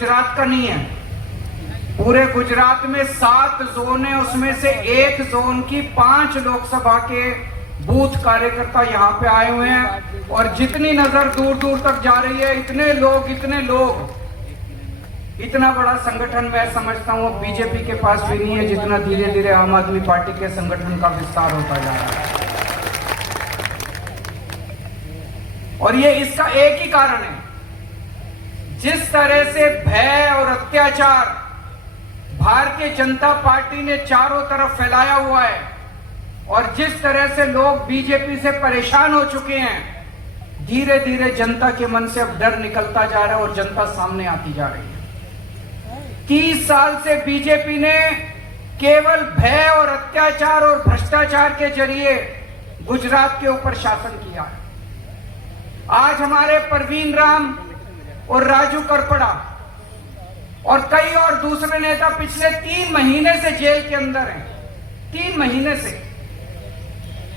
गुजरात का नहीं है। पूरे गुजरात में 7 जोन है, उसमें से एक जोन की 5 लोकसभा के बूथ कार्यकर्ता यहाँ पे आए हुए हैं और जितनी नजर दूर दूर तक जा रही है, इतने लोग, इतना बड़ा संगठन मैं समझता हूँ बीजेपी के पास भी नहीं है, जितना धीरे धीरे आम आदमी पार्टी के संगठन का विस्तार होता जा रहा है। और ये इसका एक ही कारण है, जिस तरह से भय और अत्याचार भारतीय जनता पार्टी ने चारों तरफ फैलाया हुआ है और जिस तरह से लोग बीजेपी से परेशान हो चुके हैं, धीरे धीरे जनता के मन से अब डर निकलता जा रहा है और जनता सामने आती जा रही है। 30 साल से बीजेपी ने केवल भय और अत्याचार और भ्रष्टाचार के जरिए गुजरात के ऊपर शासन किया है। आज हमारे परवीन राम और राजू करपड़ा और कई और दूसरे नेता पिछले 3 महीने से जेल के अंदर हैं। 3 महीने से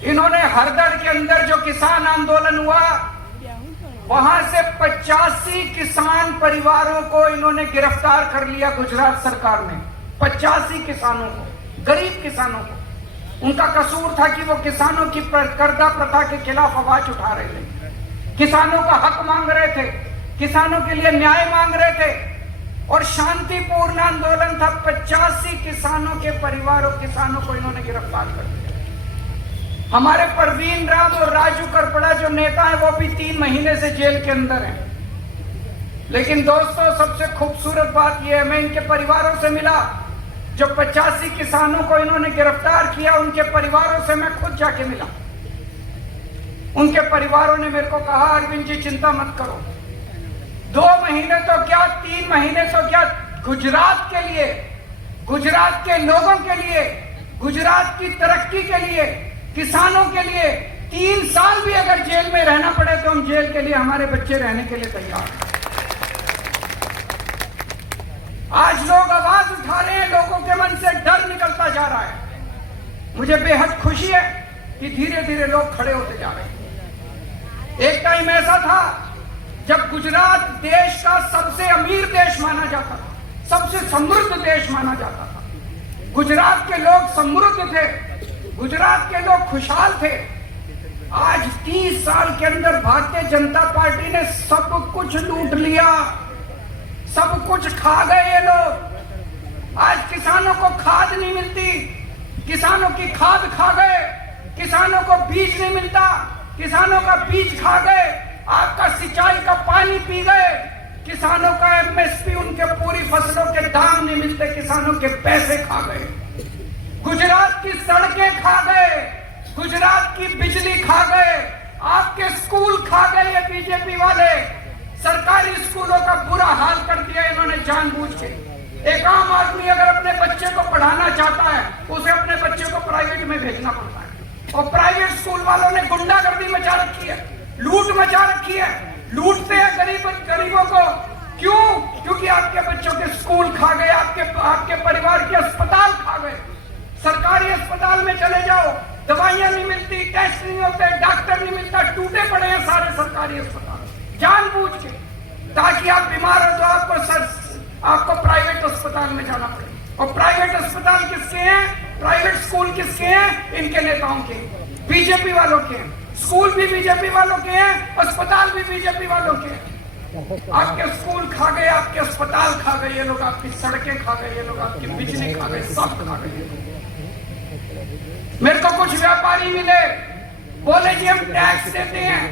इन्होंने हरदड़ के अंदर जो किसान आंदोलन हुआ, वहां से 85 किसान परिवारों को इन्होंने गिरफ्तार कर लिया गुजरात सरकार ने। 85 किसानों को, गरीब किसानों को। उनका कसूर था कि वो किसानों की कर्जा प्रथा के खिलाफ आवाज उठा रहे थे, किसानों का हक मांग रहे थे, किसानों के लिए न्याय मांग रहे थे और शांतिपूर्ण आंदोलन था। 85 किसानों के परिवारों, किसानों को इन्होंने गिरफ्तार कर लिया। हमारे परवीन राम और राजू करपड़ा जो नेता है, वो भी 3 महीने से जेल के अंदर हैं। लेकिन दोस्तों, सबसे खूबसूरत बात यह है, मैं इनके परिवारों से मिला। जो 85 किसानों को इन्होंने गिरफ्तार किया, उनके परिवारों से मैं खुद जाके मिला। उनके परिवारों ने मेरे को कहा, अरविंद जी चिंता मत करो, 2 महीने तो क्या, 3 महीने तो क्या, गुजरात के लिए, गुजरात के लोगों के लिए, गुजरात की तरक्की के लिए, किसानों के लिए 3 साल भी अगर जेल में रहना पड़े तो हम जेल के लिए, हमारे बच्चे रहने के लिए तैयार हैं। आज लोग आवाज उठा रहे हैं, लोगों के मन से डर निकलता जा रहा है। मुझे बेहद खुशी है कि धीरे धीरे लोग खड़े होते जा रहे हैं। एक टाइम ऐसा था जब गुजरात देश का सबसे अमीर देश माना जाता था, सबसे समृद्ध देश माना जाता था। गुजरात के लोग समृद्ध थे, गुजरात के लोग खुशहाल थे। आज 30 साल के अंदर भारतीय जनता पार्टी ने सब कुछ लूट लिया, सब कुछ खा गए ये लोग। आज किसानों को खाद नहीं मिलती, किसानों की खाद खा गए, किसानों को बीज नहीं मिलता, किसानों का बीज खा गए, आपका सिंचाई का पानी पी गए, किसानों का एमएसपी, उनके पूरी फसलों के दाम नहीं मिलते, किसानों के पैसे खा गए। गुजरात की सड़कें खा गए, गुजरात की बिजली खा गए, आपके स्कूल खा गए ये बीजेपी वाले। सरकारी स्कूलों का बुरा हाल कर दिया इन्होंने जानबूझ के। एक आम आदमी अगर अपने बच्चे को पढ़ाना चाहता है, उसे अपने बच्चे को प्राइवेट में भेजना पड़ता है और प्राइवेट स्कूल वालों ने गुंडागर्दी मचा रखी है, लूट मचा रखी है, लूटते हैं गरीबों को। क्यों? क्योंकि आपके बच्चों के स्कूल खा गए, आपके परिवार के अस्पताल खा गए। सरकारी अस्पताल में चले जाओ, दवाइयां नहीं मिलती, टेस्ट नहीं होते, डॉक्टर नहीं मिलता, टूटे पड़े हैं सारे सरकारी अस्पताल जानबूझ के, ताकि आप बीमार हो तो आपको प्राइवेट अस्पताल में जाना पड़े। और प्राइवेट अस्पताल किसके हैं? प्राइवेट स्कूल किसके हैं? इनके नेताओं के, बीजेपी वालों के हैं। स्कूल भी बीजेपी वालों के हैं, अस्पताल भी बीजेपी वालों के हैं। आपके स्कूल खा गए, आपके अस्पताल खा गए ये लोग, आपकी सड़कें खा गए ये लोग, आपकी बिजली खा गए, सब खा गए। मेरे को कुछ व्यापारी मिले, बोले जी हम टैक्स देते हैं,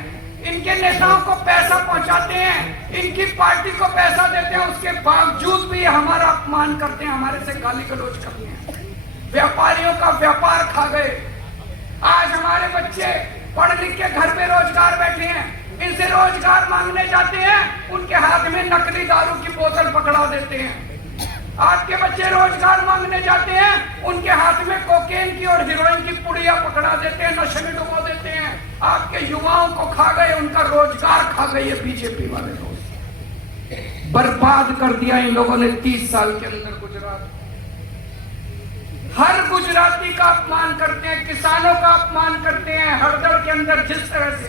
इनके नेताओं को पैसा पहुंचाते हैं, इनकी पार्टी को पैसा देते हैं, उसके बावजूद भी हमारा अपमान करते हैं, हमारे से गाली गलौज करते हैं। व्यापारियों का व्यापार खा गए। आज हमारे बच्चे पढ़ लिख के घर पे रोजगार बैठे हैं, इनसे रोजगार मांगने जाते हैं, उनके हाथ में नकली दारू की बोतल पकड़ा देते हैं। आपके बच्चे रोजगार मांगने जाते हैं, उनके हाथ में कोकेन की और हीरोइन की पुड़िया पकड़ा देते हैं, नशे में डुबो देते हैं। आपके युवाओं को खा गए, उनका रोजगार खा गए ये बीजेपी वाले लोग। बर्बाद कर दिया इन लोगों ने 30 साल के अंदर गुजरात। हर गुजराती का अपमान करते हैं, किसानों का अपमान करते हैं। हरदड़ के अंदर जिस तरह से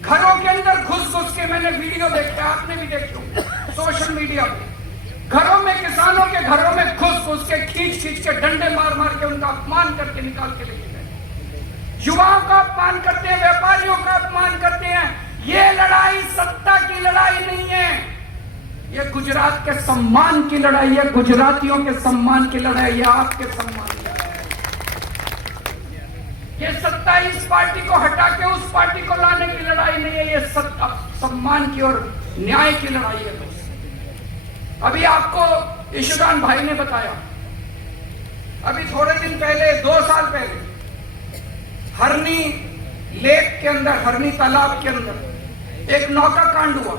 घरों के अंदर घुस घुस के, मैंने वीडियो देखे, आपने भी देखे सोशल मीडिया पे, घरों में, किसानों के घरों में घुस घुस के, खींच खींच के, डंडे मार मार के उनका अपमान करके निकाल के लेके गए। युवाओं का अपमान करते हैं, व्यापारियों का अपमान करते हैं। ये लड़ाई सत्ता की लड़ाई नहीं है, ये गुजरात के सम्मान की लड़ाई है, गुजरातियों के सम्मान की लड़ाई है, आपके सम्मान की लड़ाई है। ये सत्ता इस पार्टी को हटा के उस पार्टी को लाने की लड़ाई नहीं है, ये सत्ता सम्मान की और न्याय की लड़ाई है। अभी आपको ईशुदान भाई ने बताया, अभी थोड़े दिन पहले, 2 साल पहले, हरनी लेक के अंदर, हरनी तालाब के अंदर एक नौका कांड हुआ।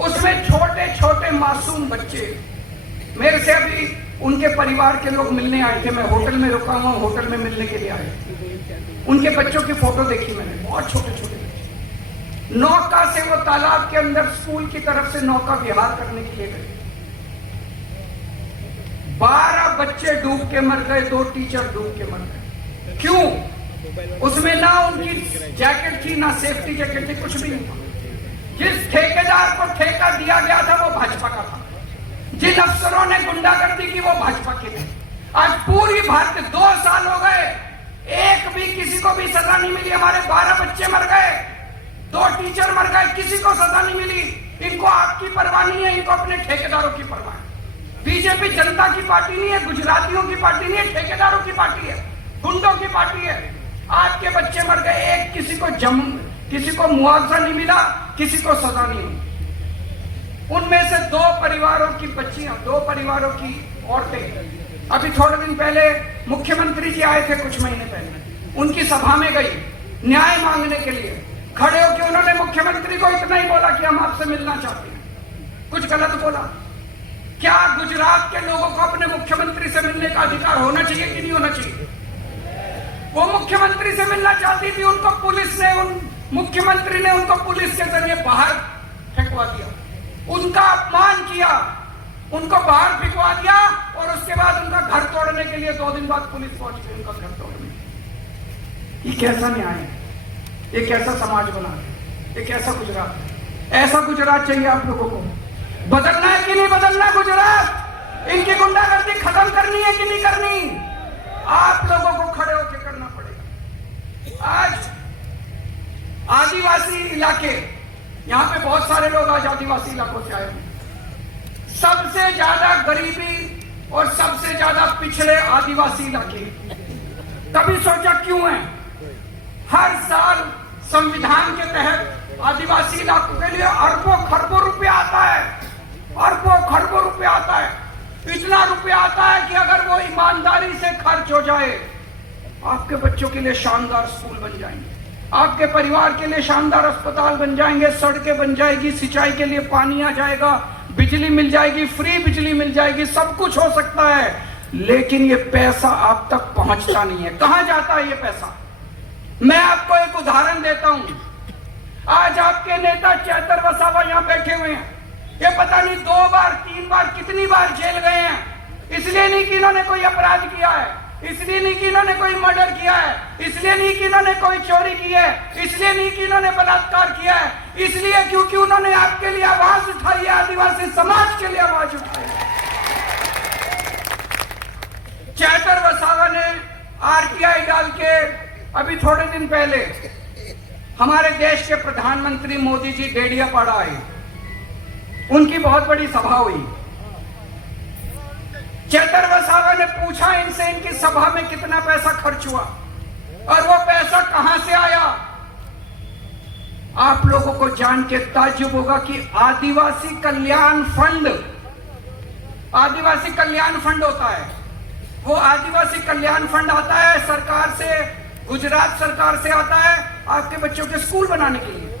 उसमें छोटे छोटे मासूम बच्चे, मेरे से अभी उनके परिवार के लोग मिलने आए थे, मैं होटल में रुका हुआ, होटल में मिलने के लिए आए। उनके बच्चों की फोटो देखी मैंने, बहुत छोटे छोटे बच्चे, नौका से वो तालाब के अंदर स्कूल की तरफ से नौका विहार करने के लिए गए। 12 बच्चे डूब के मर गए, 2 टीचर डूब के मर गए। क्यों? उसमें ना उनकी जैकेट थी, ना सेफ्टी जैकेट थी, कुछ भी नहीं था। जिस ठेकेदार को ठेका दिया गया था वो भाजपा का था, जिन अफसरों ने गुंडागर्दी की वो भाजपा के थे। आज पूरी भारत 2 साल हो गए, एक भी किसी को भी सजा नहीं मिली। हमारे 12 बच्चे मर गए, 2 टीचर मर गए, किसी को सजा नहीं मिली। इनको आपकी परवाह नहीं है, इनको अपने ठेकेदारों की परवाह है। बीजेपी जनता की पार्टी नहीं है, गुजरातियों की पार्टी नहीं है, ठेकेदारों की पार्टी है, गुंडों की पार्टी है। आपके बच्चे मर गए, एक किसी को मुआवजा नहीं मिला, किसी को सजा नहीं मिली। उनमें से 2 परिवारों की बच्चियां, 2 परिवारों की औरतें, अभी थोड़े दिन पहले मुख्यमंत्री जी आए थे, कुछ महीने पहले, उनकी सभा में गई न्याय मांगने के लिए। खड़े होकर उन्होंने मुख्यमंत्री को इतना ही बोला कि हम आपसे मिलना चाहते हैं। कुछ गलत बोला? क्या गुजरात के लोगों को अपने मुख्यमंत्री से मिलने का अधिकार होना चाहिए कि नहीं होना चाहिए? वो मुख्यमंत्री से मिलना चाहती थी, उनको पुलिस ने, मुख्यमंत्री ने उनको पुलिस के जरिए बाहर फेंकवा दिया, उनका अपमान किया, उनको बाहर फेंकवा दिया और उसके बाद उनका घर तोड़ने के लिए 2 दिन बाद पुलिस पहुंच गई उनका घर तोड़ने। ये कैसा न्याय है? ये कैसा समाज बना है? ये कैसा गुजरात है? ऐसा गुजरात चाहिए आप लोगों को? बदलना है कि नहीं बदलना गुजरात? इनकी गुंडागर्दी खत्म करनी है कि नहीं करनी? आप लोगों को खड़े होकर करना पड़ेगा। आज आदिवासी इलाके, यहां पे बहुत सारे लोग आज आदिवासी इलाकों से आए हैं। सबसे ज्यादा गरीबी और सबसे ज्यादा पिछड़े आदिवासी इलाके। कभी सोचा क्यों है? हर साल संविधान के तहत आदिवासी इलाकों के लिए अरबों खरबों रुपया आता है, अरबों खरबों रुपया आता है। इतना रुपया आता है कि अगर वो ईमानदारी से खर्च हो जाए, आपके बच्चों के लिए शानदार स्कूल बन जाएंगे, आपके परिवार के लिए शानदार अस्पताल बन जाएंगे, सड़कें बन जाएगी, सिंचाई के लिए पानी आ जाएगा, बिजली मिल जाएगी, फ्री बिजली मिल जाएगी, सब कुछ हो सकता है। लेकिन ये पैसा आप तक पहुंचता नहीं है। कहां जाता है ये पैसा? मैं आपको एक उदाहरण देता हूं। आज आपके नेता चैतर वसावा यहां बैठे हुए हैं, ये पता नहीं 2 बार 3 बार कितनी बार जेल गए हैं। इसलिए नहीं कि इन्होंने कोई अपराध किया है, इसलिए नहीं कि इन्होंने कोई मर्डर किया है, इसलिए नहीं कि इन्होंने कोई चोरी की है, इसलिए नहीं कि इन्होंने बलात्कार किया है, इसलिए क्योंकि उन्होंने आपके लिए आवाज उठाई है, आदिवासी समाज के लिए आवाज उठाई है। चैतर वसावा ने आरटीआई डाल के अभी थोड़े दिन पहले हमारे देश के प्रधानमंत्री मोदी जी डेडियापाड़ा आए, उनकी बहुत बड़ी सभा हुई। चैतर वसावा ने पूछा इनसे, इनकी सभा में कितना पैसा खर्च हुआ और वो पैसा कहां से आया? आप लोगों को जान के ताज्जुब होगा कि आदिवासी कल्याण फंड, आदिवासी कल्याण फंड होता है। वो आदिवासी कल्याण फंड आता है सरकार से, गुजरात सरकार से आता है आपके बच्चों के स्कूल बनाने के लिए,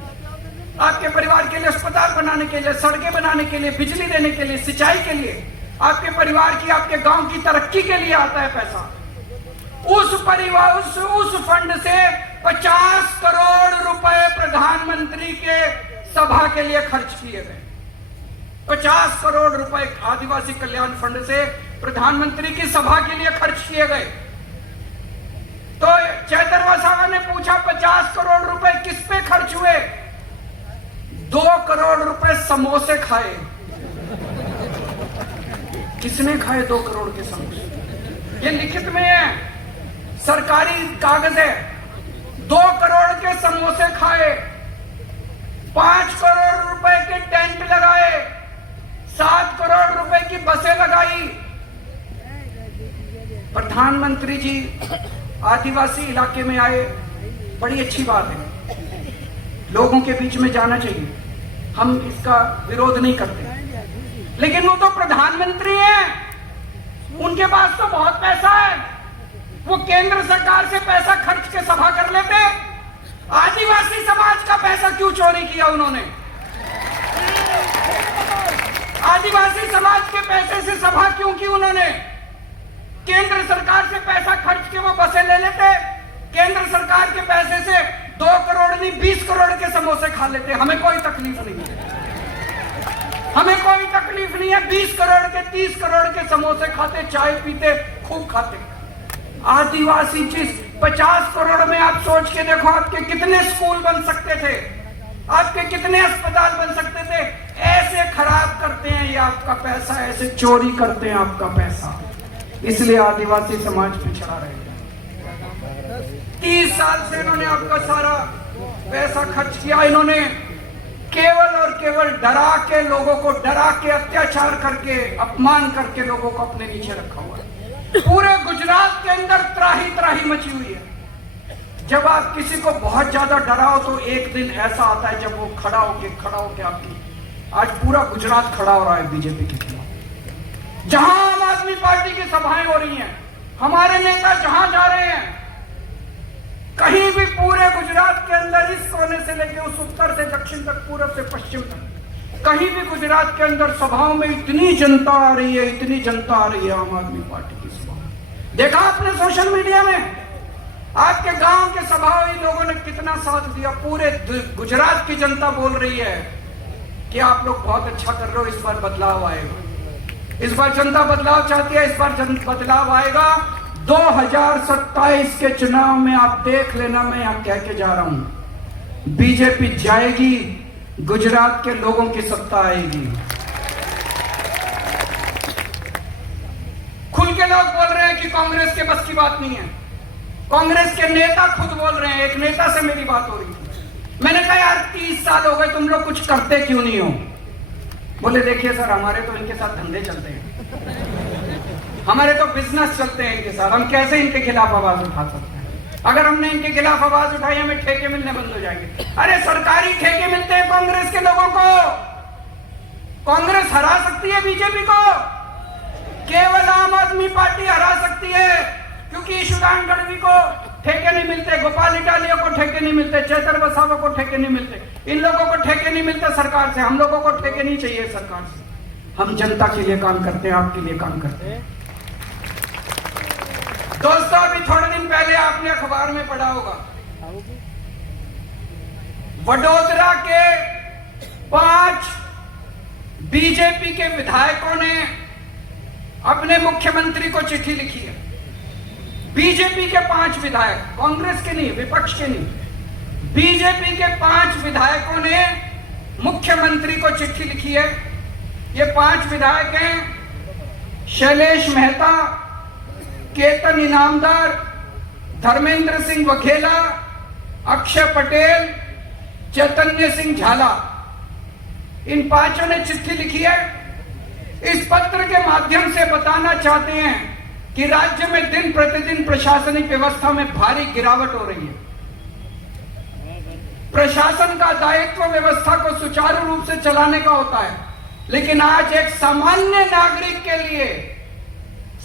आपके परिवार के लिए अस्पताल बनाने के लिए, सड़कें बनाने के लिए, बिजली देने के लिए, सिंचाई के लिए, आपके परिवार की, आपके गांव की तरक्की के लिए आता है पैसा। उस परिवार उस फंड से 50 करोड़ रुपए प्रधानमंत्री के सभा के लिए खर्च किए गए। 50 करोड़ रुपए आदिवासी कल्याण फंड से प्रधानमंत्री की सभा के लिए खर्च किए गए। तो चैतर वसावा ने पूछा 50 करोड़ रुपए किस पे खर्च हुए? 2 करोड़ रुपए समोसे खाए। किसने खाए 2 करोड़ के समोसे? ये लिखित में है, सरकारी कागज है। 2 करोड़ के समोसे खाए, 5 करोड़ रुपए के टेंट लगाए, 7 करोड़ रुपए की बसें लगाई। प्रधानमंत्री जी आदिवासी इलाके में आए, बड़ी अच्छी बात है, लोगों के बीच में जाना चाहिए, हम इसका विरोध नहीं करते। लेकिन वो तो प्रधानमंत्री हैं, उनके पास तो बहुत पैसा है, वो केंद्र सरकार से पैसा खर्च के सभा कर लेते। आदिवासी समाज का पैसा क्यों चोरी किया उन्होंने? आदिवासी समाज के पैसे से सभा क्यों की उन्होंने? केंद्र सरकार से पैसा खर्च के वो बसें ले लेते, केंद्र सरकार के पैसे से 2 करोड़ नहीं 20 करोड़ के समोसे खा लेते। हमें कोई तकलीफ नहीं है, हमें कोई तकलीफ नहीं है। 20 करोड़ के 30 करोड़ के समोसे खाते, चाय पीते, खूब खाते। आदिवासी चीज 50 करोड़ में आप सोच के देखो, आपके कितने स्कूल बन सकते थे, आपके कितने अस्पताल बन सकते थे। ऐसे खराब करते हैं ये आपका पैसा, ऐसे चोरी करते हैं आपका पैसा। इसलिए आदिवासी समाज पिछड़ा रहेगा। 30 साल से इन्होंने आपका सारा पैसा खर्च किया। इन्होंने केवल और केवल डरा के, लोगों को डरा के, अत्याचार करके, अपमान करके लोगों को अपने नीचे रखा हुआ है। पूरे गुजरात के अंदर त्राही त्राही मची हुई है। जब आप किसी को बहुत ज्यादा डराओ तो एक दिन ऐसा आता है जब वो खड़ा होके आपकी, आज पूरा गुजरात खड़ा हो रहा है बीजेपी के खिलाफ। जहां आम आदमी पार्टी की सभाएं हो रही हैं, हमारे नेता जहां जा रहे हैं, कहीं भी पूरे गुजरात के अंदर, इस कोने से लेकर उस उत्तर से दक्षिण तक, पूरब से पश्चिम तक, कहीं भी गुजरात के अंदर सभाओं में इतनी जनता आ रही है, इतनी जनता आ रही है आम आदमी पार्टी की सभा। देखा आपने सोशल मीडिया में, आपके गांव के सभाओं में लोगों ने कितना साथ दिया। पूरे गुजरात की जनता बोल रही है कि आप लोग बहुत अच्छा कर रहे हो, इस बार बदलाव आएगा। इस बार जनता बदलाव चाहती है, इस बार बदलाव आएगा। 2027 के चुनाव में आप देख लेना, मैं यहां कह के जा रहा हूं, बीजेपी जाएगी, गुजरात के लोगों की सत्ता आएगी। खुल के लोग बोल रहे हैं कि कांग्रेस के बस की बात नहीं है। कांग्रेस के नेता खुद बोल रहे हैं। एक नेता से मेरी बात हो रही थी, मैंने कहा यार 30 साल हो गए, तुम लोग कुछ करते क्यों नहीं हो? बोले देखिए सर, हमारे तो इनके साथ धंधे चलते हैं, हमारे तो बिजनेस चलते हैं इनके साथ, हम कैसे इनके खिलाफ आवाज उठा सकते हैं? अगर हमने इनके खिलाफ आवाज उठाई, हमें ठेके मिलने बंद हो जाएंगे। अरे सरकारी ठेके मिलते हैं कांग्रेस के लोगों को। कांग्रेस हरा सकती है बीजेपी को, केवल आम आदमी पार्टी हरा सकती है, क्योंकि ईशुदान गढ़वी को ठेके नहीं मिलते, गोपाल इटालिया को ठेके नहीं मिलते, चेतर वसावा को ठेके नहीं मिलते, इन लोगों को ठेके नहीं मिलते सरकार से। हम लोगों को ठेके नहीं चाहिए सरकार से, हम जनता के लिए काम करते हैं, आपके लिए काम करते हैं। दोस्तों, अभी थोड़े दिन पहले आपने अखबार में पढ़ा होगा, वडोदरा के 5 बीजेपी के विधायकों ने अपने मुख्यमंत्री को चिट्ठी लिखी है। बीजेपी के 5 विधायक, कांग्रेस के नहीं, विपक्ष के नहीं, बीजेपी के 5 विधायकों ने मुख्यमंत्री को चिट्ठी लिखी है। ये 5 विधायक हैं शैलेश मेहता, केतन इनामदार, धर्मेंद्र सिंह वघेला, अक्षय पटेल, चैतन्य सिंह झाला। इन 5 ने चिट्ठी लिखी है। इस पत्र के माध्यम से बताना चाहते हैं कि राज्य में दिन प्रतिदिन प्रशासनिक व्यवस्था में भारी गिरावट हो रही है। प्रशासन का दायित्व व्यवस्था को सुचारू रूप से चलाने का होता है, लेकिन आज एक सामान्य नागरिक के लिए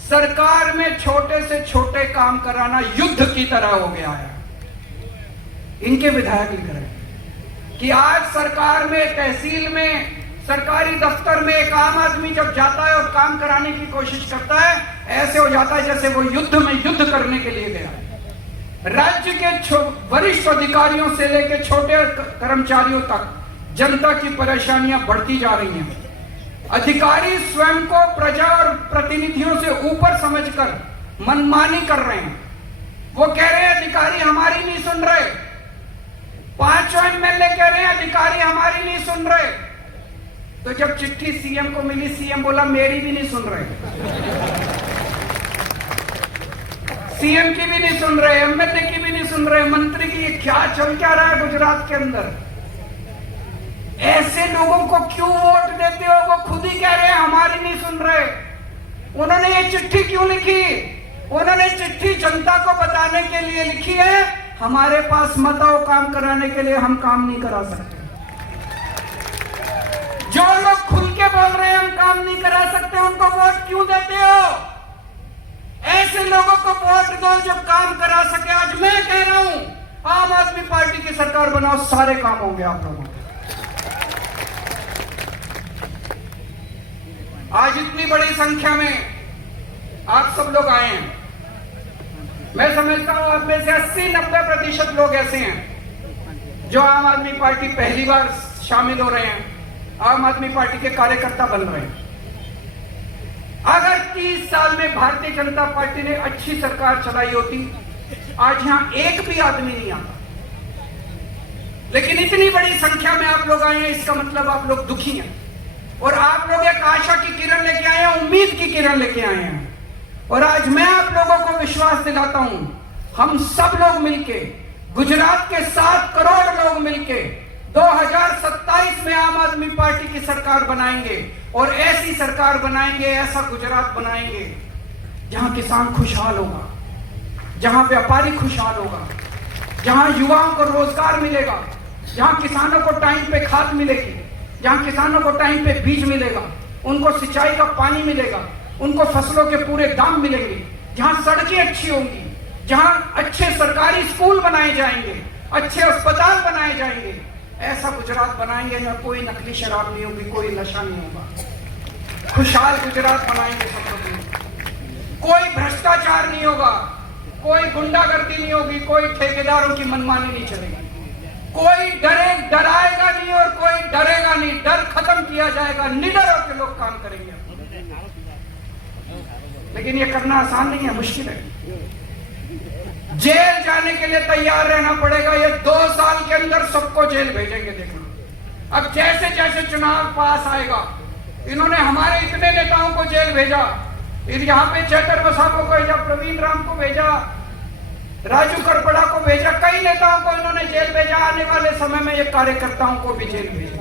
सरकार में छोटे से छोटे काम कराना युद्ध की तरह हो गया है। इनके विधायक लिख रहे हैं कि आज सरकार में, तहसील में, सरकारी दफ्तर में एक आम आदमी जब जाता है और काम कराने की कोशिश करता है, ऐसे हो जाता है जैसे वो युद्ध में युद्ध करने के लिए गया है। राज्य के वरिष्ठ अधिकारियों से लेकर छोटे कर्मचारियों तक जनता की परेशानियां बढ़ती जा रही हैं। अधिकारी स्वयं को प्रजा और प्रतिनिधियों से ऊपर समझकर मनमानी कर रहे हैं। वो कह रहे हैं अधिकारी हमारी नहीं सुन रहे, 5 एमएलए कह रहे हैं अधिकारी हमारी नहीं सुन रहे, तो जब चिट्ठी सीएम को मिली, सीएम बोला मेरी भी नहीं सुन रहे, सीएम की भी नहीं सुन रहे, एमएलए की भी नहीं सुन रहे, मंत्री की। क्या चल क्या रहा है गुजरात के अंदर? ऐसे लोगों को क्यों वोट देते हो? वो खुद ही कह रहे हैं हमारी नहीं सुन रहे। उन्होंने ये चिट्ठी क्यों लिखी? उन्होंने चिट्ठी जनता को बताने के लिए लिखी है, हमारे पास मत आओ काम कराने के लिए, हम काम नहीं करा सकते। जो लोग खुल के बोल रहे हैं हम काम नहीं करा सकते, उनको वोट क्यों देते हो? ऐसे लोगों को वोट दो जो काम करा सके। आज मैं कह रहा हूं, आम आदमी पार्टी की सरकार बनाओ, सारे काम होंगे आप लोगों के। आज इतनी बड़ी संख्या में आप सब लोग आए हैं। मैं समझता हूं आप में से 80-90% लोग ऐसे हैं जो आम आदमी पार्टी पहली बार शामिल हो रहे हैं, आम आदमी पार्टी के कार्यकर्ता बन रहे हैं। अगर 30 साल में भारतीय जनता पार्टी ने अच्छी सरकार चलाई होती, आज यहां एक भी आदमी नहीं आता। लेकिन इतनी बड़ी संख्या में आप लोग आए हैं, इसका मतलब आप लोग दुखी हैं। और आप लोग एक आशा की किरण लेके आए हैं, उम्मीद की किरण लेके आए हैं। और आज मैं आप लोगों को विश्वास दिलाता हूं, हम सब लोग मिलके, गुजरात के 7 करोड़ लोग मिलके 2027 में आम आदमी पार्टी की सरकार बनाएंगे। और ऐसी सरकार बनाएंगे, ऐसा गुजरात बनाएंगे जहां किसान खुशहाल होगा, जहां व्यापारी खुशहाल होगा, जहां युवाओं को रोजगार मिलेगा, जहां किसानों को टाइम पे खाद मिलेगी, जहां किसानों को टाइम पे बीज मिलेगा, उनको सिंचाई का पानी मिलेगा, उनको फसलों के पूरे दाम मिलेंगे, जहां सड़कें अच्छी होंगी, जहां अच्छे सरकारी स्कूल बनाए जाएंगे, अच्छे अस्पताल बनाए जाएंगे। ऐसा गुजरात बनाएंगे जहां कोई नकली शराब नहीं होगी, कोई नशा नहीं होगा। खुशहाल गुजरात बनाएंगे सब लोग। कोई भ्रष्टाचार नहीं होगा, कोई गुंडागर्दी नहीं होगी, कोई ठेकेदारों की मनमानी नहीं चलेगी, कोई डराएगा नहीं और कोई डरेगा नहीं। डर खत्म किया जाएगा, निडर होकर लोग काम करेंगे। लेकिन ये करना आसान नहीं है, मुश्किल है। जेल जाने के लिए तैयार रहना पड़ेगा। ये 2 साल के अंदर सबको जेल भेजेंगे, देखना। अब जैसे जैसे चुनाव पास आएगा, इन्होंने हमारे इतने नेताओं को जेल भेजा, यहाँ पे चेतर बसा को भेजा, प्रवीण राम को भेजा, राजू करपड़ा को भेजा, कई नेताओं को इन्होंने जेल भेजा। आने वाले समय में ये कार्यकर्ताओं को भी जेल भेजा।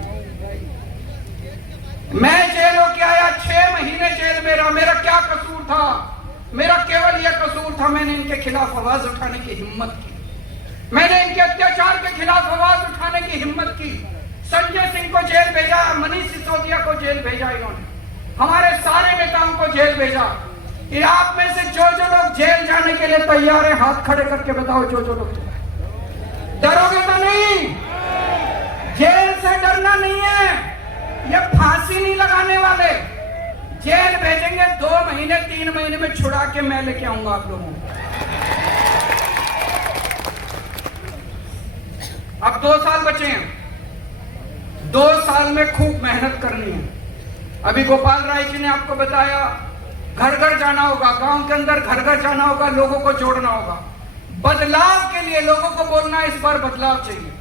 मैं जेल होके आया, 6 महीने जेल में रहा। मेरा क्या कसूर था? मेरा केवल यह कसूर था, मैंने इनके खिलाफ आवाज उठाने की हिम्मत की, मैंने इनके अत्याचार के खिलाफ आवाज उठाने की हिम्मत की। संजय सिंह को जेल भेजा, मनीष सिसोदिया को जेल भेजा, इन्होंने हमारे सारे नेताओं को जेल भेजा। कि आप में से जो लोग जेल जाने के लिए तैयार है, हाथ खड़े करके बताओ। जो लोग डरोगे तो नहीं? जेल से डरना नहीं है, ये फांसी नहीं लगाने वाले। जेल भेजेंगे, 2 महीने 3 महीने में छुड़ा के मैं लेके आऊंगा आप लोगों को। अब 2 साल बचे हैं, 2 साल में खूब मेहनत करनी है। अभी गोपाल राय जी ने आपको बताया, घर घर जाना होगा, गांव के अंदर घर घर जाना होगा, लोगों को जोड़ना होगा। बदलाव के लिए लोगों को बोलना है, इस बार बदलाव चाहिए।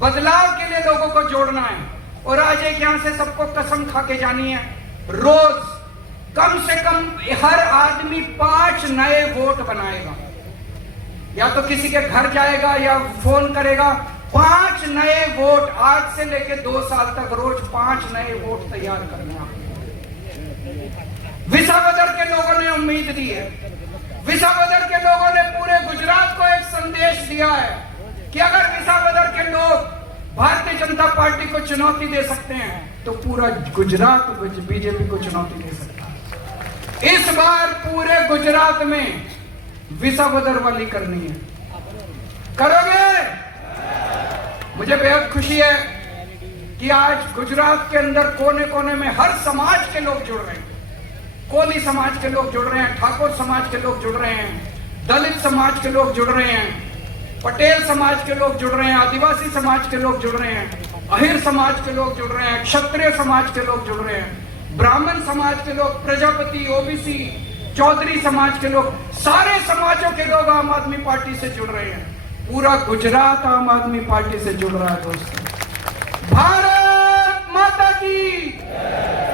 बदलाव के लिए लोगों को जोड़ना है। और आज एक यहां से सबको कसम खा के जानी है, रोज कम से कम हर आदमी 5 नए वोट बनाएगा। या तो किसी के घर जाएगा या फोन करेगा। 5 नए वोट, आज से लेके 2 साल तक रोज 5 नए वोट तैयार करना। विसावदर के लोगों ने उम्मीद दी है, विसावदर के लोगों ने पूरे गुजरात को एक संदेश दिया है कि अगर विसावदर के लोग भारतीय जनता पार्टी को चुनौती दे सकते हैं तो पूरा गुजरात बीजेपी को चुनौती दे सकता है। इस बार पूरे गुजरात में विसावदर वाली करनी है। करोगे? मुझे बेहद खुशी है कि आज गुजरात के अंदर कोने कोने में हर समाज के लोग जुड़ रहे हैं। कोली समाज के लोग जुड़ रहे हैं, ठाकुर समाज के लोग जुड़ रहे हैं, दलित समाज के लोग जुड़ रहे हैं, पटेल समाज के लोग जुड़ रहे हैं, आदिवासी समाज के लोग जुड़ रहे हैं, अहिर समाज के लोग जुड़ रहे हैं, क्षत्रिय समाज के लोग जुड़ रहे हैं, ब्राह्मण समाज के लोग, प्रजापति, ओबीसी, चौधरी समाज के लोग, सारे समाजों के लोग आम आदमी पार्टी से जुड़ रहे हैं। पूरा गुजरात आम आदमी पार्टी से जुड़ रहा है दोस्तों। भारत माता की की